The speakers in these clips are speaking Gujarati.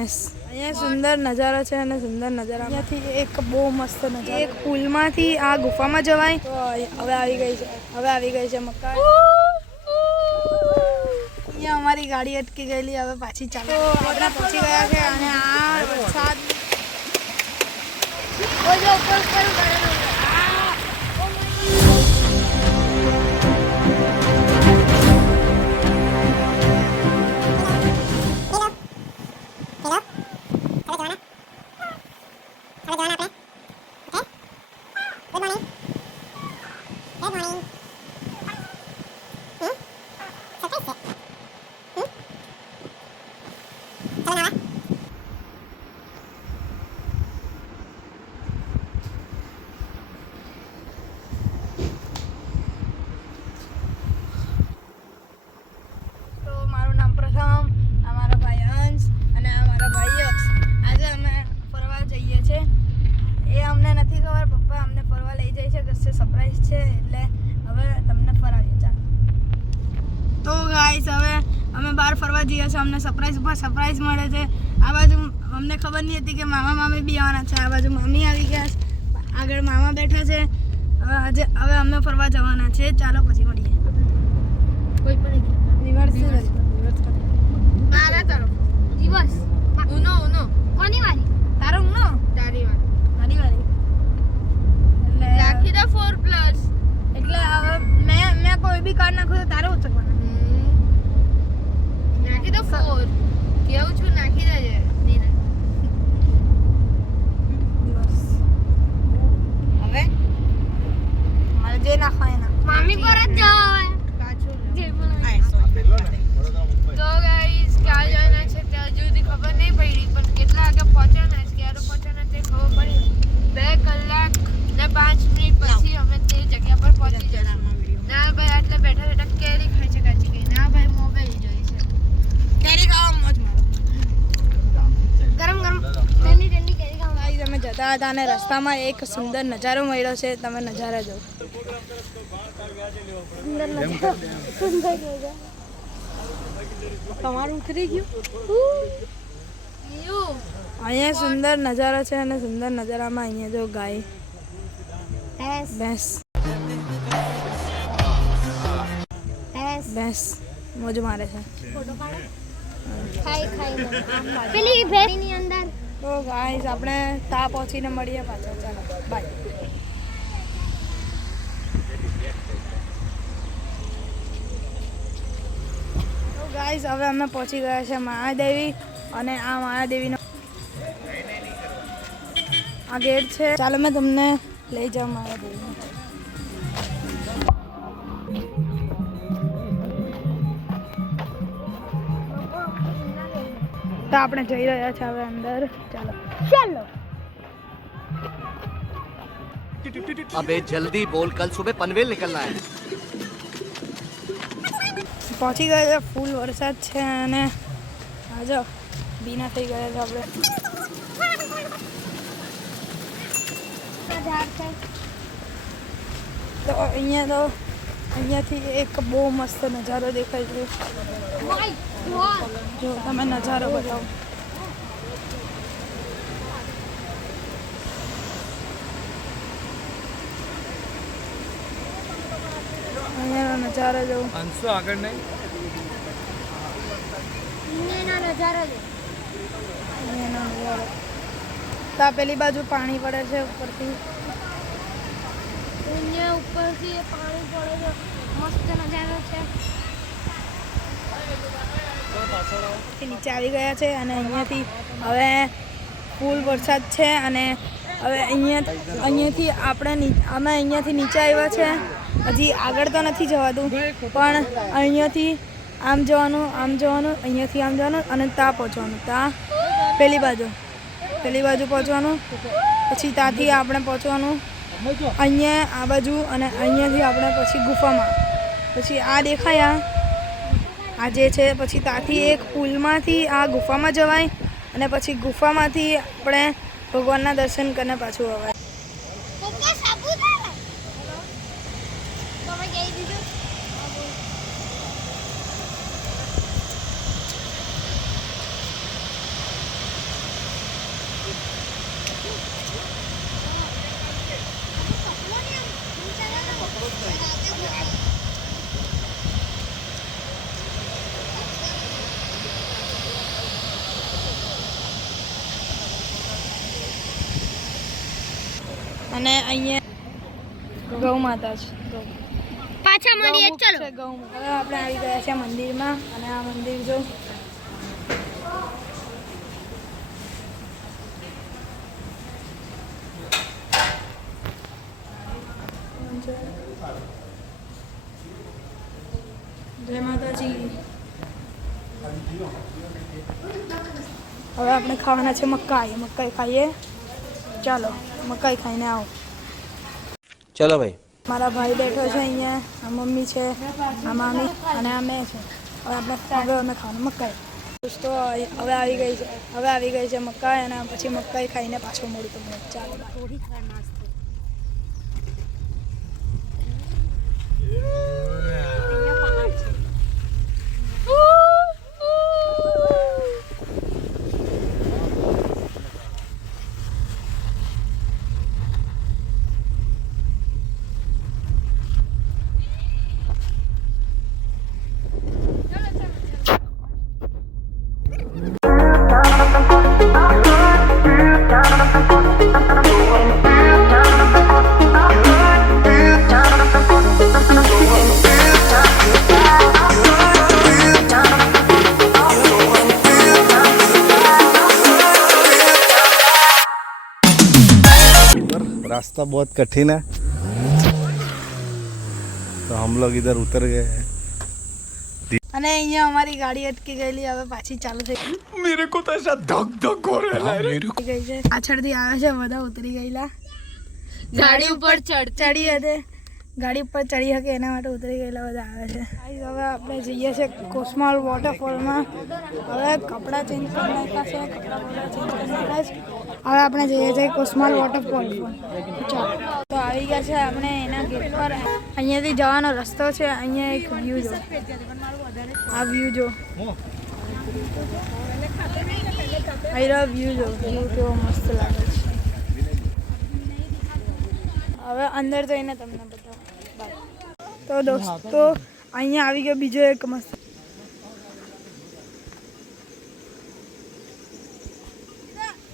ભેંસ અહીંયા સુંદર નજારો છે અને સુંદર નજારા અહીંયાથી એક બહુ મસ્ત નજારો એક પુલમાંથી આ ગુફામાં જવાય તો હવે આવી ગઈ છે મકાન અહીંયા અમારી ગાડી અટકી ગયેલી હવે પાછી ચાલે આપણે પહોંચી ગયા છે અને આ વરસાદ બહાર ફરવા જઈએ છીએ અમને સરપ્રાઈઝ મળે છે આ બાજુ અમને ખબર નહીં હતી કે મામા મામી બી આવવાના છે આ બાજુ મામી આવી ગયા આગળ મામા બેઠા છે હવે અમે ફરવા જવાના છે ચાલો પછી મળીએ કોઈ પણ રિવર્સ મારા તરફ રિવર્સ ઉનો કોની વારી તારો ઉનો તારી વારી એટલે રાખી દે 4+ એટલે હવે મેં કોઈ બી કાર્ડ નાખું તો તારે ઉચકવાના નાખી દો 4 કેવું છું નાખી દેજે નીના હવે મારે જે નાખવા એના મામી પર જ જાવ હવે કાચું જે બોલો તો ગાઈસ ક્યાં જવાના છે ત્યાં સુધી ખબર નહીં પડી પણ કેટલા વાગે પહોંચવાના છે ક્યારે પહોંચવાના તે ખબર પડી 2 કલાક ને 5 મિનિટ પછી અમે તે જગ્યા પર પહોંચી જશું ના ભાઈ આટલે બેઠા કેરી ખાઈ છે કાચી ગઈ ના ભાઈ મોબાઈલ જોઈ છે કેરી ખાવા મોજ મારો ગરમ ઠંડી કેરી ખાવા આવી અમે જતા હતા અને રસ્તામાં એક સુંદર નજારો મળ્યો છે તમે નજારા જો સુંદર નજારો તમારું ઉતરી ગયું અહીંયા સુંદર નજારો છે અને સુંદર નજારામાં અહીંયા જો ગાય ભેંસ મોજ મારે છે પેલી ભેંસની અંદર તો ગાઈસ આપણે તા પહોંચીને મળીએ પાછા ચાલો બાય તો ગાઈસ હવે અમે પહોંચી ગયા છે મહાદેવી અને આ મહાદેવીનો આ ગેટ છે ચાલો મેં તમને લઈ જાઉં મહાદેવી તો આપણે જઈ રહ્યા છે હવે અંદર ચાલો अबे जल्दी बोल कल सुबह पनवेल निकलना है પહોંચી ગયા છે ફૂલ વરસાદ છે અને આજો ભીના થઈ ગયા છે આપણે તો અહીંયાથી એક બહુ મસ્ત નજારો દેખાય છે જો તમે નજારો બતાવો અહીંયાનો નજારો જો અંશુ આગળ નહીં નજારો તો પેલી બાજુ પાણી પડે છે ઉપરથી અહીંયા ઉપરથી પાણી પડે છે મસ્ત નજારો છે નીચે આવી ગયા છે અને અહીંયાથી હવે ફૂલ વરસાદ છે અને હવે અહીંયાથી અમે અહીંયાથી નીચે આવ્યા છે હજી આગળ તો નથી જવાતું પણ અહીંયાથી આમ જવાનું અહીંયાથી આમ જવાનું અને ત્યાં પહોંચવાનું ત્યાં પેલી બાજુ પહોંચવાનું પછી ત્યાંથી આપણે પહોંચવાનું અહીંયા આ બાજુ અને અહીંયાથી આપણે પછી ગુફામાં પછી આ દેખાયા આ જે છે પછી ત્યાંથી એક પુલમાંથી આ ગુફામાં જવાય અને પછી ગુફામાંથી આપણે ભગવાનના દર્શન કરીને પાછું અવાય અને અહીંયા ગૌ માતા છે. પાછા મળીએ ચલો. હવે આપણે આવી ગયા છે મંદિરમાં અને આ મંદિર જો જય માતાજી. હવે આપણે ખાવાના છે મકાઈ ખાઈએ. ચાલો મકાઈ ખાઈને આવો. चलो भाई. મારા ભાઈ બેઠો છે અહીંયા, આ મમ્મી છે, આ મામી અને આ મેં છે. હવે અમે ખાવાનું મકાઈ. દોસ્તો હવે આવી ગઈ છે મકાઈ અને પછી મકાઈ ખાઈને પાછો મળું તમને. ચાલો रास्ता बहुत कठिन है तो हम लोग इधर उतर गए हैं. અને અહીંયા અમારી ગાડી અટકી ગયેલી, હવે પાછી ચાલુ થઈ मेरे को तो ऐसा धक धक हो रहा है. ગઈ છે. પાછળથી આવે છે બધા ઉતરી ગયેલા. ગાડી ઉપર ચડી હતી, ગાડી ઉપર ચડી શકે એના માટે ઉતરી ગયેલા બધા આવે છે. હવે આપણે જઈએ છીએ કોસમાલ વોટરફોલમાં. હવે કપડાં ચેન્જ કરી નાખ્યા છે, હવે આપણે જઈએ છીએ કોસમાલ વોટરફોલ. ચાલો તો આવી ગયા છે આપણે એના ગેટ પર. અહીંયાથી જવાનો રસ્તો છે. અહીંયા એક વ્યૂ જો, આ વ્યૂ જો, આ વ્યૂ જો, વ્યૂ કેવો મસ્ત લાગે છે. હવે અંદર જઈને તમને બતાવું. તો દોસ્તો અહીંયા આવી ગયો બીજો એક મસ્ત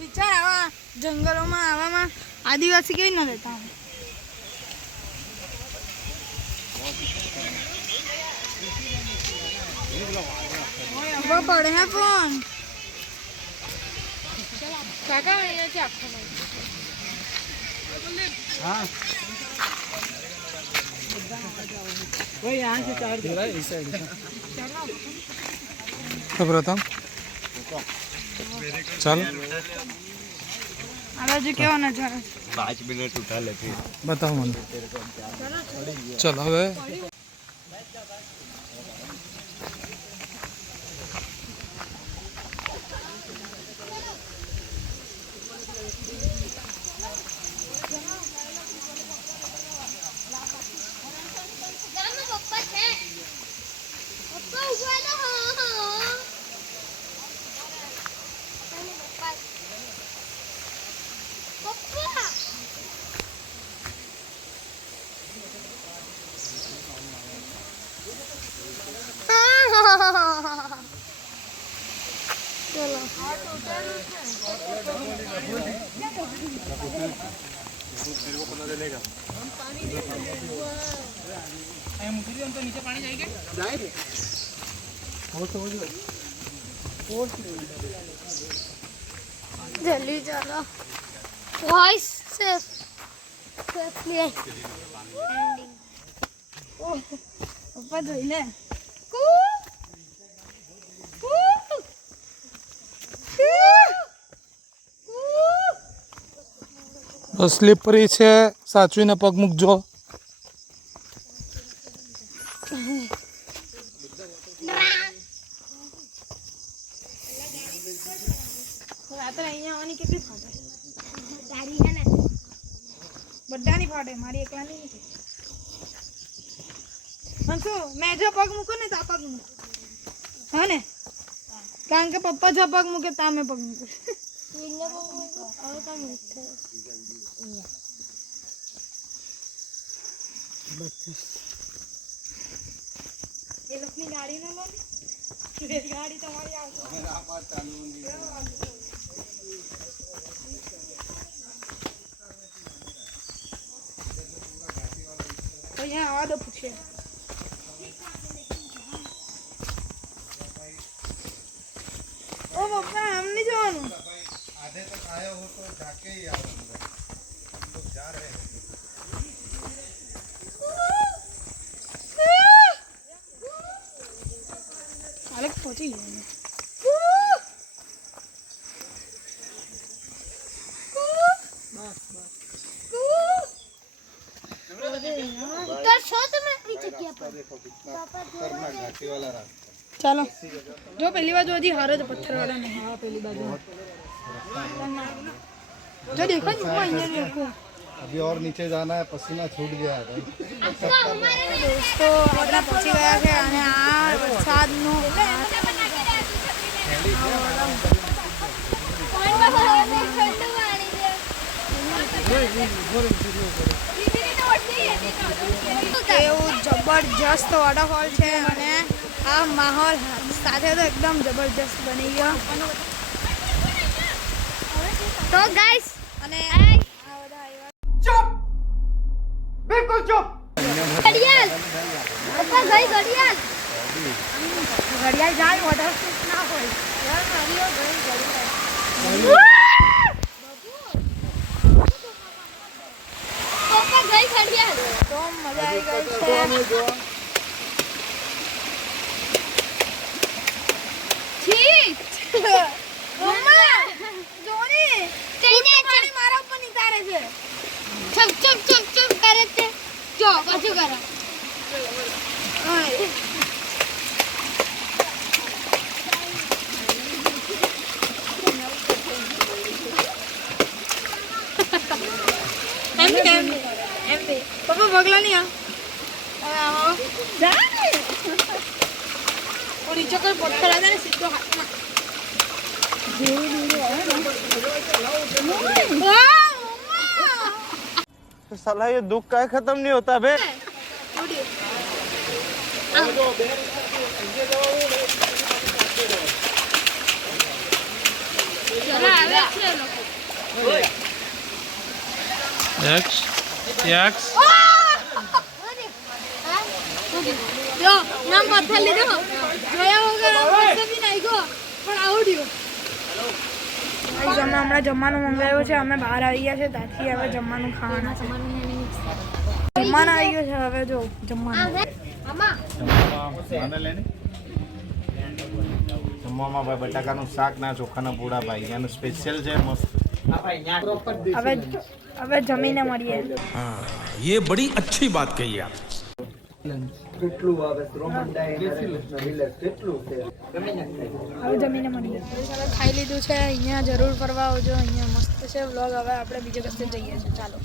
વિચાર. આવા જંગલોમાં આવામાં આદિવાસી કેવી ના રહેતા પડે હે ફોન. કાકા અહીંયા છે આખો हाँ वही यहाँ से चार इस साइड तो प्रथम चल આ બાજુ કેવો નજારો. 5 मिनट उठा लेते हैं. बताओ मन चल હવે પપ્પા છે. પપ્પા ઉભા તો પપ્પા जल्दी चलो. Voice safely ending. પપ્પા જોઈ લે. સ્લીપરી છે, સાચવીને પગ મૂકજો. રાત્રે અહીંયા આવવાની કેટલી ફાટે. गाड़ी है ना. બધાની ફાટે, મારી એકલાની નથી. હંસુ મેં જો પગ મૂકું ને તો આ પગ મૂકું, હા ને, કારણ કે પપ્પા જો પગ મૂકે તો મેં પગ મૂકું. એ લોકોની ગાડી ના લો ને, ગાડી તમારી આવશે. અહીંયા આવા દો પૂછે ઓ પપ્પા આમ નહીં જવાનું आधे तक आए हो तो जाके ही आओ अंदर हम लोग जा रहे हैं હાલક પહોંચી ગયો ઉતર છો તમે એ જગ્યા પર खतरनाक घाटी वाला रास्ता ચાલો જો પહેલી બાજુ હજી હર જ પથ્થરવાળા નહીં હા પહેલી બાજુ જો દેખો ને હું અહીંયા દેખું अभी और नीचे जाना है पसीना छूट गया है भाई દોસ્તો આપણે પહોંચી ગયા છે અને આ વરસાદનું એવું જબરજસ્ત વોટરફોલ છે અને આ માહોલ સાથે તો એકદમ જબરજસ્ત બની ગયો તો ગાઈસ અને ઘડિયાળ પપ્પા ગઈ ઘડિયાળ ઘડિયાળ જાય વોટરફોલ ના હોય યાર મારીઓ ગઈ ઘડિયાળ પપ્પા ગઈ ઘડિયાળ તો મજા આવી ગઈ છે છી મમ્મા જોની ચઈને પાણી મારા ઉપર નિતારે છે ચપ ચપ ચપ ચપ કરે છે જો પાછું કરો પપ્પા પગલા નહીં આ જા ને और नीचे कोई पत्थर आता है सीधो हाथ में साला ये दुख का खत्म नहीं होता बे ચલો આવે છે એક્સ એક્સ જો નામ પથ્થર લીધો જોયા વગર પથ્થર બી નાઈ ગયો પણ આવડ્યો અમે હમણાં જમવાનું મંગાવ્યું છે અમે બહાર આવી ગયા છે ત્યાંથી હવે જમવાનું ખાવાના છે જમવાનું આવી ગયું છે હવે જો જમવાનું આમાં આને લેને જમવામાં ભાઈ બટાકાનું શાક ના ચોખાના પૂડા ભાઈ એનું સ્પેશિયલ છે મસ્ત હવે જમીને મળીએ ये बड़ी अच्छी बात कही आप હવે જમીને મળીએ હવે ખાઈ લીધું છે અહીંયા જરૂર ફરવા આવજો અહીંયા મસ્ત છે વ્લોગ હવે આપણે બીજે કશે જઈએ છીએ ચાલો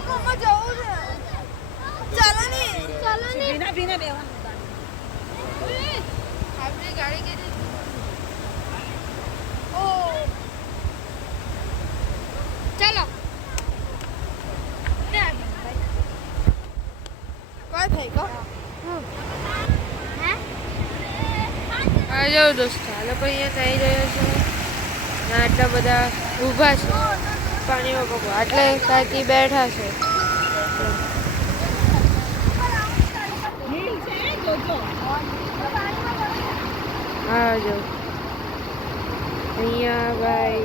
મમ્મા જવું છે ચાલો ને ભીના ભીના બેવાનું આપણી ગાડી કે ઓ ચાલો કોઈ થઈ ગયો આ જાઓ દોસ્તો આ લોકો અહીંયા થઈ રહ્યો છે અને આટલા બધા ઊભા છે પાણીમાં પકવા એટલે કાકી બેઠા છે હા જો અહીંયા ભાઈ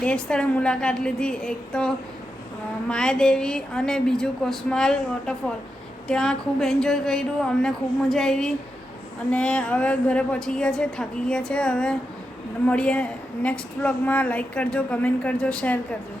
બે સ્થળે મુલાકાત લીધી એક તો માયાદેવી અને બીજું કોસમાલ વોટરફોલ ત્યાં ખૂબ એન્જોય કર્યું અમને ખૂબ મજા આવી અને હવે ઘરે પહોંચી ગયા છે થાકી ગયા છે હવે મળીએ નેક્સ્ટ વ્લોગમાં લાઈક કરજો કમેન્ટ કરજો શેર કરજો